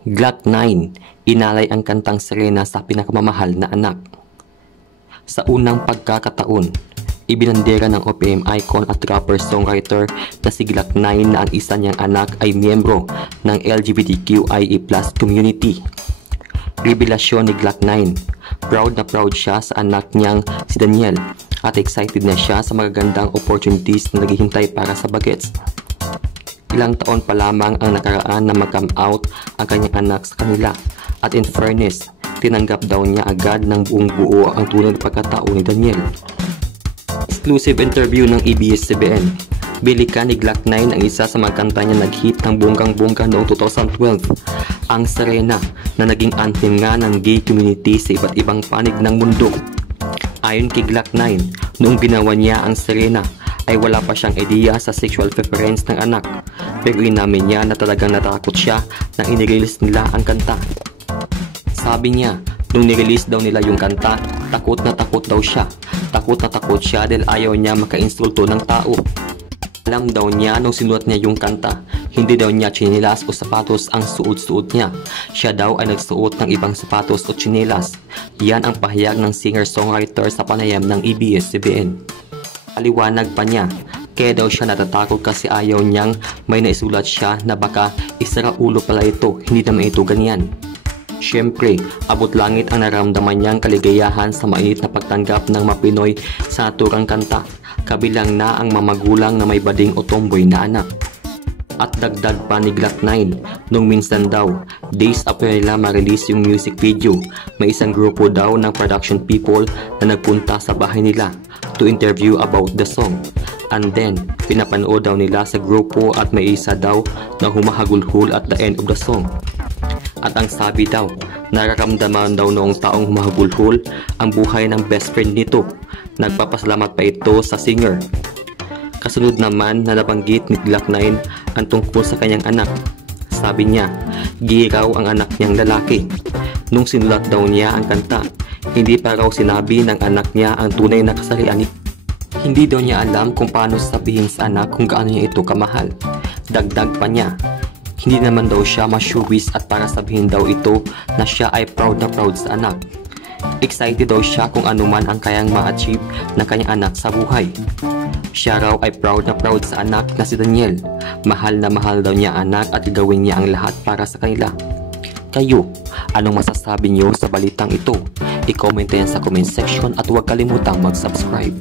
Glock 9, inalay ang kantang Serena sa pinakamamahal na anak. Sa unang pagkakataon, ibinandera ng OPM icon at rapper-songwriter na si Glock 9 na ang isa niyang anak ay miyembro ng LGBTQIA+ community. Revelasyon ni Glock 9, proud na proud siya sa anak niyang si Daniel at excited na siya sa magagandang opportunities na naghihintay para sa bagets. Ilang taon pa lamang ang nakaraan na mag-come out ang kanyang anak sa kanila at in fairness, tinanggap daw niya agad ng buong buo ang tunay na pagkatao ni Daniel. Exclusive interview ng ABS-CBN. Bilikan ni Glock 9 ang isa sa mga kanta niya nag-hit ng bonggang-bongga noong 2012, ang Serena, na naging anthem nga ng gay community sa iba't ibang panig ng mundo. Ayon kay Glock 9, noong ginawa niya ang Serena, ay wala pa siyang idea sa sexual preference ng anak, pero inamin niya na talagang natakot siya nang inirelease nila ang kanta. Sabi niya, nung nirelease daw nila yung kanta, takot na takot daw siya. Takot na takot siya dahil ayaw niya maka-insulto ng tao. Alam daw niya nung sinulat niya yung kanta, hindi daw niya tsinelas o sapatos ang suot-suot niya. Siya daw ay nagsuot ng ibang sapatos o tsinelas. Yan ang pahayag ng singer-songwriter sa panayam ng ABS-CBN. Paliwanag pa niya, kaya daw siya natatakot kasi ayaw niyang may naisulat siya na baka isara ulo pala ito, hindi naman ito ganyan. Siyempre, abot langit ang naramdaman niyang kaligayahan sa mainit na pagtanggap ng mapinoy sa naturang kanta, kabilang na ang mamagulang na may bading o tomboy na anak. At dagdag pa ni Glock 9, nung minsan daw, days after nila ma-release yung music video, may isang grupo daw ng production people na nagpunta sa bahay nila to interview about the song. And then, pinapanood daw nila sa grupo at may isa daw na humahagulhol at the end of the song. At ang sabi daw, nararamdaman daw noong taong humahagulhol ang buhay ng best friend nito. Nagpapasalamat pa ito sa singer. Kasunod naman na nabanggit ni Glock 9 ang tungkol sa kanyang anak. Sabi niya, gay raw ang anak niyang lalaki. Nung sinulat daw niya ang kanta, hindi pa raw sinabi ng anak niya ang tunay na kasarian. Hindi daw niya alam kung paano sabihin sa anak kung gaano niya ito kamahal. Dagdag pa niya, hindi naman daw siya masyuwis at para sabihin daw ito na siya ay proud na proud sa anak. Excited daw siya kung ano man ang kayang ma-achieve ng kanyang anak sa buhay. Siya raw ay proud na proud sa anak na si Daniel. Mahal na mahal daw niya anak at gagawin niya ang lahat para sa kanila. Kayo, anong masasabi niyo sa balitang ito? I-comment yan sa comment section at huwag kalimutang mag-subscribe.